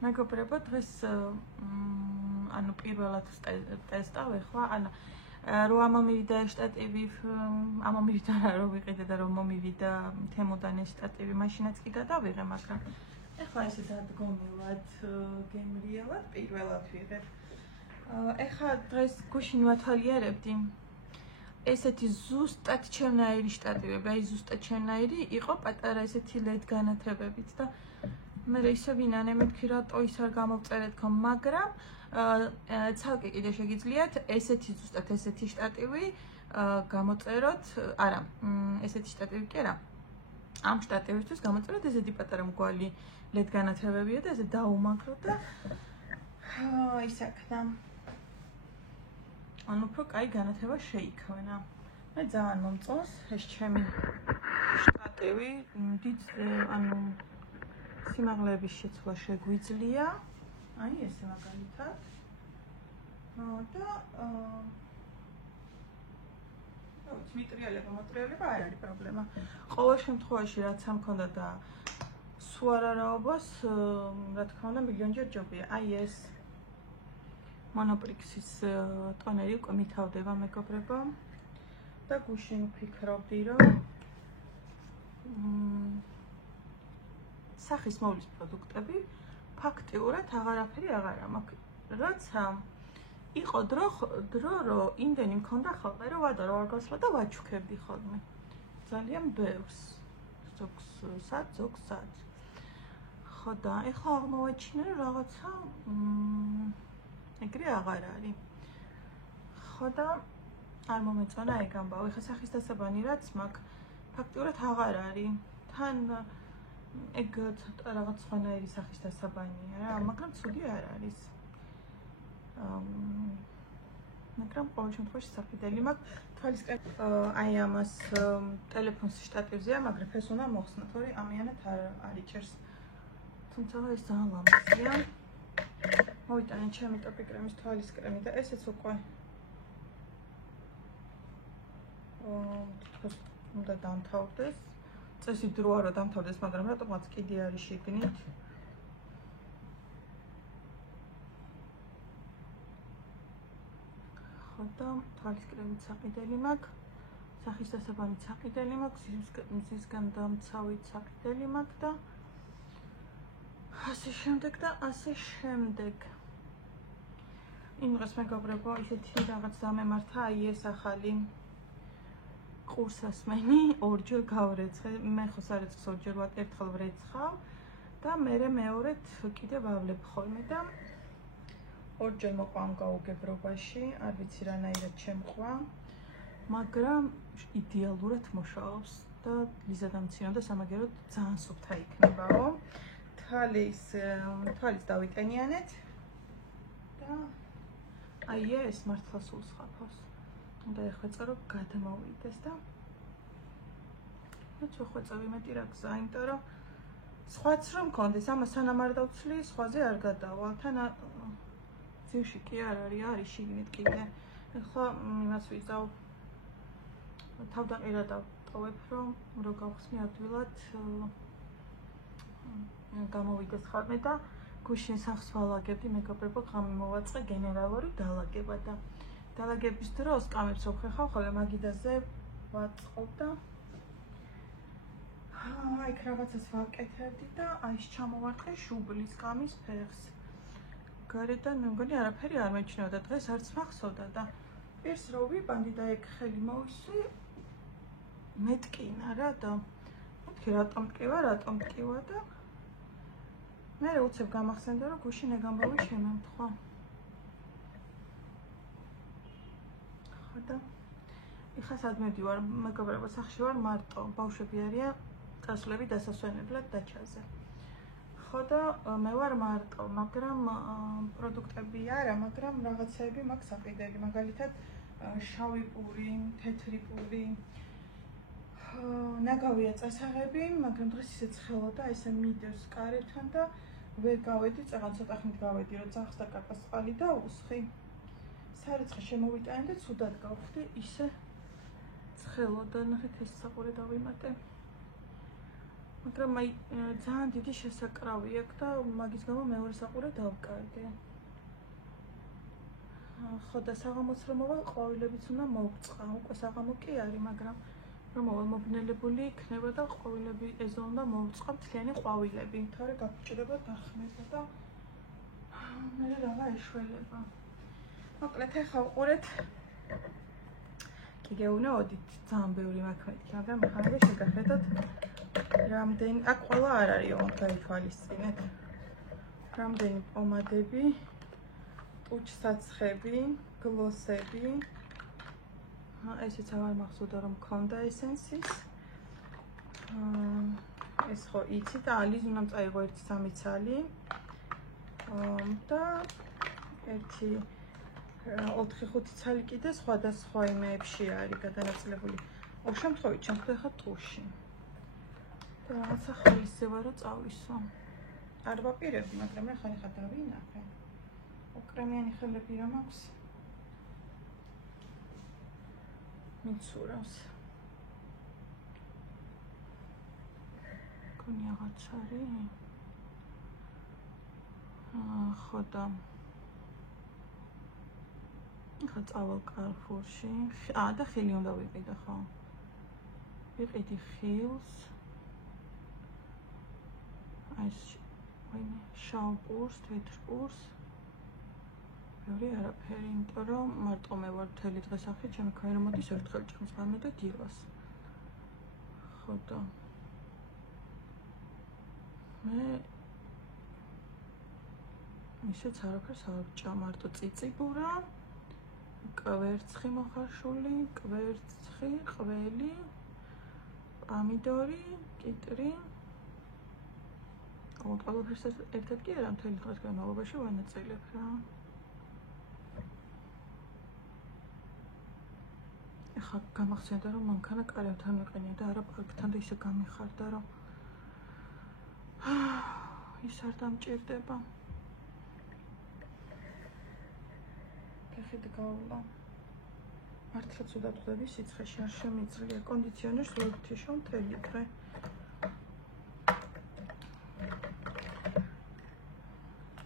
მეგობრებო, დღეს ანუ პირველად ტესტავ ეხლა, ანუ რომ ამომივიდა შტატივი, ამომივიდა რა ვიყიდე და რომ მომივიდა თემოდან ეს შტატივი, მაშინაც კი გადავიღე, მაგრამ ეხლა ესე დადგომილად, გემრიელად პირველად ვიღებ. ეხლა დღეს გუშინ ვათვალიერებდი. ესეთი ზუსტად ჩემნაირი შტატივები, აი ზუსტად ჩემნაირი იყო პატარა ესეთი LED განათებებით და მე ისე ვინანე მეთქი რატო ის არ გამოვწერეთ ხო, მაგრამ ცალკე კიდე შეგიძლიათ ესეთი ზუსტად ესეთი შტატივი გამოწეროთ, არა, ესეთი შტატივი კი არა. ამ შტატივისთვის გამოწეროთ ესეთი პატარა მგვალი LED განათებებია და ესე დაუმაგრო და ისაქნა. ანუ უფრო კაი განათება შეიქმნა. მე ძალიან მომწონს ეს ჩემი შტატივი, დიდ ანუ სიმაღლეების შეცვლა შეგვიძლია. აი ესე მაგალითად. და მოტრიალება არ არის პრობლემა. ყოველ შემთხვევაში რაც ამ მქონდა და სულ არ არაობას, რა თქმა უნდა, მილიონჯერ ჯობია. აი ეს მონოპრიქსის ტონერი უკვე მითავდება მეგობრებო და გუშინ ვფიქრობდი რომ სახის მოვლის პროდუქტები ფაქტიურად აღარაფერი აღარა მაქვს. როცა იყო დრო რომ იმდენი მქონდა ხოლმე რომ ვადო რა არ გასვლა და ვაჩუქებდი ხოლმე. ძალიან ბევრს. ზოგს სად. ხო და ეხლა აღმოვაჩინე რომ რაღაცა ეგრე აღარ არის. ხო და არ მომეწონა ეგ ამბავი. ეხლა სახის დასაბანი რაც მაქვს, ფაქტიურად აღარ არის. თან ეგ ცოტა რაღაც სხვანაირი სახის დასაბანია რა, მაგრამ ცუდი არ არის. მაგრამ ყოველ შემთხვევაში საფიდელი მაქვს. თვალისკენ აი ამას ტელეფონს შტატივზეა, მაგრამ ეს უნდა მოხსნათ, თორე ამიანად არ იჭერს. თუმცა ეს ძალიან ლამაზია. მოვიტანე ჩემი ტოპი კრემის თვალის კრემი და ესეც უკვე თითქოს უნდა დამთავრდეს. წესი დროა რომ დამთავრდეს, მაგრამ რატომაც კიდე არის შიგნით. ხო და თვალის კრემით საყიდელი მაქვს, სახის დასაბანით საყიდელი მაქვს, მზისგან დამცავით საყიდელი მაქვს და ასე შემდეგ და ასე შემდეგ. იმ დღეს მეგობრებო, ისეთი რაღაც დამემართა, აი ეს ახალი ყურსასმენი ორჯერ გავრეცხე. მე ხო სარეცხს ორჯერ ერთხელ ვრეცხავ და მე მეორედ კიდე ვავლებ ხოლმე და ორჯერ მოყვა ამ გაუგებრობაში, არ ვიცი რანაირად შემყვა, მაგრამ იდეალურად მუშაობს და ლიზა დამცინო და სამაგეროდ ძალიან სუფთა იქნებაო. თვალის დავიტენიანეთ და აი ეს მართლა სულ სხაფავს. უნდა ეხვეწა რომ გადმოვიდეს და ნუ ხვეწავ იმედი რა გზა, იმიტომ რომ სხვაც რომ მქონდეს, ამას სანამ არ დავცვლი, სხვაზე არ გადავალ. თან ძივში კი არ არის შიგნით კიდე. ეხლა იმას ვიზავ თავდაყირა დავტოვებ, რომ გავხსნი ადვილად გამოვიდეს ხოლმე და გუშინ სახს ვალაგებდი, მეგობრებო, ღამე მოვაწყე გენერალური დალაგება და დალაგების დროს კამებს ვხეხავ ხოლმე მაგიდაზე ვაწყობ და აი რაღაცას ვაკეთებდი და აი ეს ჩამოვარტყე შუბლის კამის ფეხს. გარედან მე მგონი არაფერი არ მეჩნეოდა, დღეს არც მახსოვდა და პირს რო ვიბანდი და ეგ ხელი მოვისვი, მეთკინა რა და მეთქი რატომ ტკივა და მე უცებ გამახსენდა რომ გუშინ ეგ ამბავი შემემთხვა. ხო და ეხლა სად მივდივარ, მეგობრებო, სახლში ვარ მარტო, ბავშვები არიან წასვლები დასასვენებლად დაჩაზე. ხო და მე ვარ მარტო, მაგრამ პროდუქტები არა, მაგრამ რაღაცეები მაქვს საყიდელი, მაგალითად შავი პური, თეთრი პური, ნაგავია წასაღები, მაგრამ დღეს ისე ცხელოდა, ესე მიდევს კარებთან და ვერ გავედი, წაღან ცოტა ხნით გავედი, რომ წახს დაკარგას წყალი და უსხი. სარეცხე შემოვიტანე და ცუდად გავხდი, ისე ცხელოდა, ნახეთ ეს საყურე დავიმატე. მაგრამ აი ძალიან დიდი შესაკრავი აქვს და მაგის გამო მეორე საყურე დავკარგე. ხო და საღამოც რომ მოვალ ყვავილებიც უნდა მოვწყა. უკვე საღამო კი არის, მაგრამ რომ მოვალ მობნელებული იქნება და ყვავილები ეზო უნდა მოვწყა მთლიანი ყვავილები. თორე გაგჭირდება დახმება და მე რა ეშველება. მოკლედ ახლა ვყურეთ. კი გეუნაოდით ძალიან ბევრი მაქვს მეთქი, მაგრამ ახლა შეგახედოთ რამდენი აქ ყველა არ არის ოღონდ გაითვალისწინეთ. რამდენი პომადები, ტუჩსაცხები, გლოსები. ესეც აღარ მახსოვდა რომ მქონდა ესენსის. ეს ხო იცი და ალის უნდა წაიღო 1-3 ცალი. და 4-5 ცალი კიდე სხვადასხვა იმეებში არის გადანაწილებული. ოღ შემთხვევით ჩამხდა ხა ტუში. და რაღაცა ხალისება რომ წავისო. არ ვაპირებდი, მაგრამ ახლა დავინახე. უკრემიანი ხელები რომ აქვს. მიცურავს. კონი რაღაც არის. ხო და ახლა წავალ კარფურში. და ხილი უნდა ვიყიდო ხო? ვიყიდი ხილს. აი შამპურს, თეთრპურს. ბევრი არაფერი, იმიტომ რომ მარტო მე ვარ მთელი დღე სახე, ჩემი ქმარი რომ მოდის ერთხელ ჭამს ღამე და დილას. ხო და მე ისეც არაფერს არ ვჭამ, მარტო წიწიბურა, კვერცხი მოხარშული, კვერცხი, ყველი, პამიდორი, კიტრი. ყველაფერს ერთად კი არა, მთელი დღის განმავლობაში ვანაწილებ რა. ახლა გამახსენდა რომ მანქანა კარებთან ვიყენია და არა პარკთან და ისე გამიხარდა რომ ის არ დამჭირდება. ფეხით გავლა. მართლაც უდად ხვდები სიცხეში არ შემიძლია კონდიციონერს ვერ ვთიშო მთელი დღე.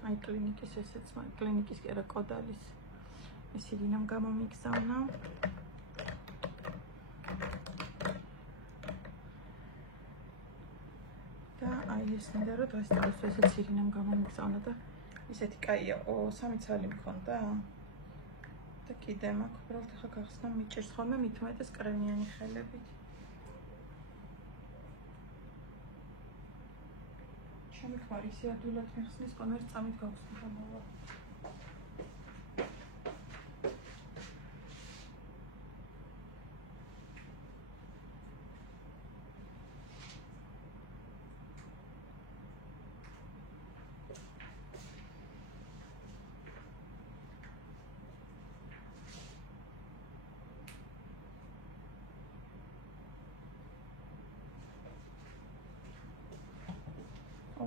აი კლინიკის ესეც კლინიკის კი არა კოდალის ეს ირინამ გამომიგზავნა. და აი ეს მინდა რომ დღეს ესეც ირინამ გამომიგზავნა და ისეთი კაია 3 ცალი მქონდა. და კიდე მაქვს უბრალოდ ახლა გახსნა მიჭირს ხოლმე მით უმეტეს კრემიანი ხელებით. ჩემი ქმარი ისე ადვილად მიხსნის, კონერს წამით გავხსნა მოვა.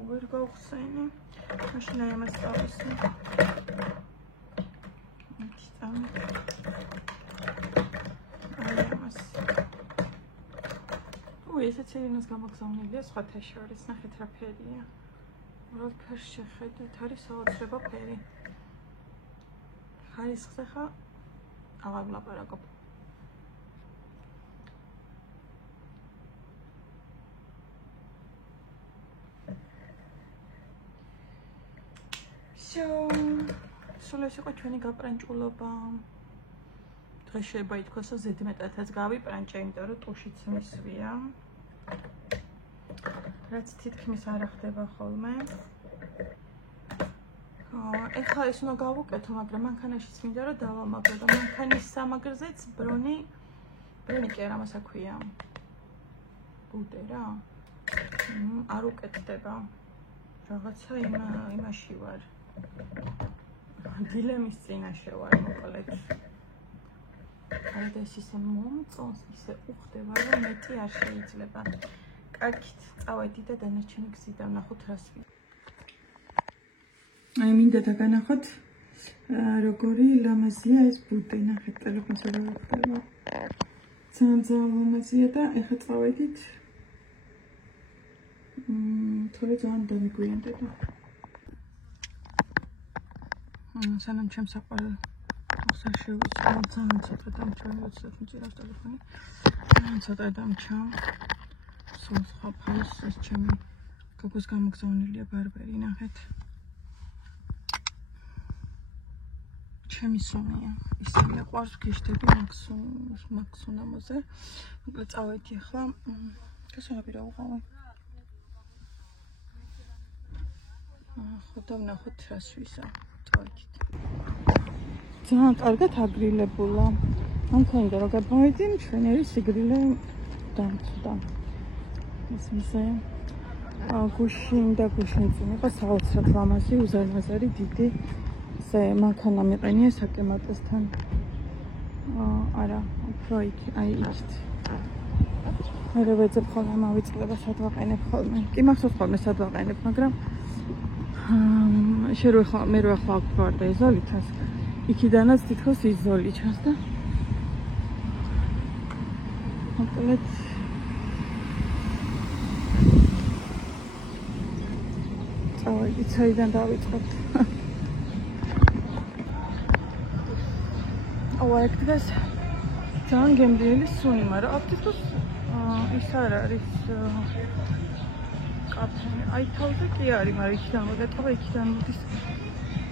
ვერ გავხსენი. მაშინ აი ამას წავისვი. ესეც ირინას გამოგზავნილია სხვათა შორის. ნახეთ რა ფერია. უბრალოდ ფერს შეხედეთ, არის საოცრება ფერი. ხარისხზე ხა აღარ ვლაპარაკობ. სულ ეს იყო ჩვენი გაპრანჭულობა. დღეს შეიძლება ითქვას, რომ ზედმეტადაც გავიპრანჭე, იმიტომ რომ ტუშიც მისვია. რაც თითქმის არ ხდება ხოლმე. ეხლა ეს უნდა გავუკეთო, მაგრამ მანქანაშიც მინდა რომ დავამაგრო და მანქანის სამაგრზეც ბრონი კი არა, მას აქვია. ბუდე რა. არ უკეთდება. რაღაცა იმაში ვარ. დილემის წინაშე ვარ მოკლედ. არადა ეს ისე მომწონს, ისე უხდება, რომ მეტი არ შეიძლება. კარგით, წავედი და დანარჩენი გზით ვნახოთ რას ვი. აი მინდა დაგანახოთ როგორი ლამაზია ეს ბუდე. ნახეთ ტელეფონზე რა ხდება. ძალიან ლამაზია და ეხლა წავედით. თორე ძალიან დამიგვიანდება. სანამ ჩემს საყვარელ ხსარ შევიცვალ, ძალიან ცოტა დამჩა, 20 მწირავს ტელეფონი. ცოტა დამჩა. სულ სხვა ფას ეს ჩემი გოგოს გამოგზავნილია ბარბერი, ნახეთ. ჩემი სუნია. ისე მეყვარს გიშდები მაქსუნამოზე. მოკლედ წავედი ახლა. გასაგები რა უყავი. ხოდა ვნახოთ რა სვისა. წავედით. ძალიან კარგად აგრილებულა. ამქონდა რომ გამოვედი, ჩვენერი სიგრილე დამწვდა. ისე გუშინ და გუშინ წინ იყო საოცრად ლამაზი, უზარმაზარი, დიდი. ესე მანქანა მიყენია საკემატოსთან. არა, უფრო იქ, აი იქით. მე ვეძებ ხოლმე მავიწყდება სად ვაყენებ ხოლმე. კი მახსოვს ხოლმე სად ვაყენებ, მაგრამ მე რო ახლა ვარ და იზოლითას, იქიდანაც თითქოს იზოლი ჩანს და მოკლედ წავედი, საიდან დავიწყებთ. აქ დღეს ძალიან გემრიელი სუნი, მაგრამ აქ თითქოს ის არ არის კაფე. აი თავზე კი არის, მაგრამ იქიდან მოდეტყობა, იქიდან მოდის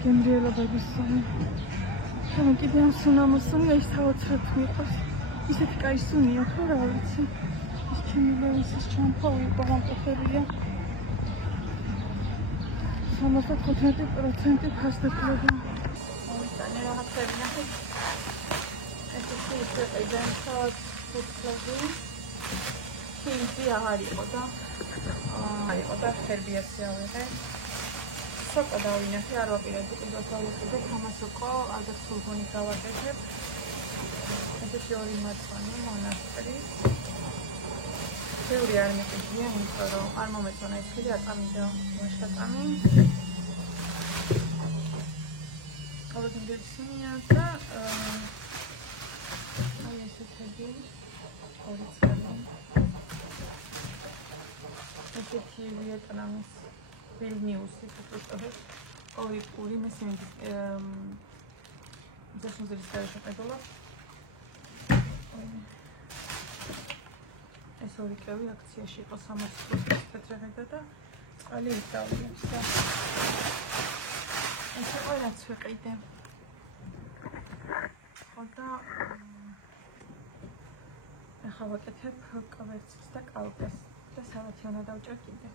გემრიელობების სუნი. მე კიდე ამ სუნამოსუნი ის საოცრად მიყვარს. ისეთი კაი სუნია, ხო რა ვიცი. ის ჩემი ლოისის ჩამფავი იყო გამყოფილია. 75% ფასდაკლება. მოვიტანე რაღაცები ნახეთ. ეს ეიდან ფუტლები. კინძი აღარ იყო და იყო და ჰერბიაცი ავიღე. სოკო დავინახე, არ ვაპირებდი კიდევ დავიხდე, თამასოკო, აგერ სულგონი გავაკეთებ. ესეთი ორი მათვანი მონასტრი. ბევრი არ მიყიდია, იმიტომ რომ არ მომეწონა ეს ხილი აწამი და ვაშკაწამი. ორგანიზაცია და აი ესეთი ორი წელი. ესეთი ვიეტნამის ვილნიუსი ფოტოშოპის ორი პური მესამედის ზაშინზერის გადაშეყებულა. ეს ორი კევი აქციაში იყო 60 პეტრეგა და წყალი ისწავლეს და ეს იყო რაც ვიყიდე. ხოდა ახლა ვაკეთებ კვერცხს და კალკას და სალათი უნდა დავჭერ კიდე.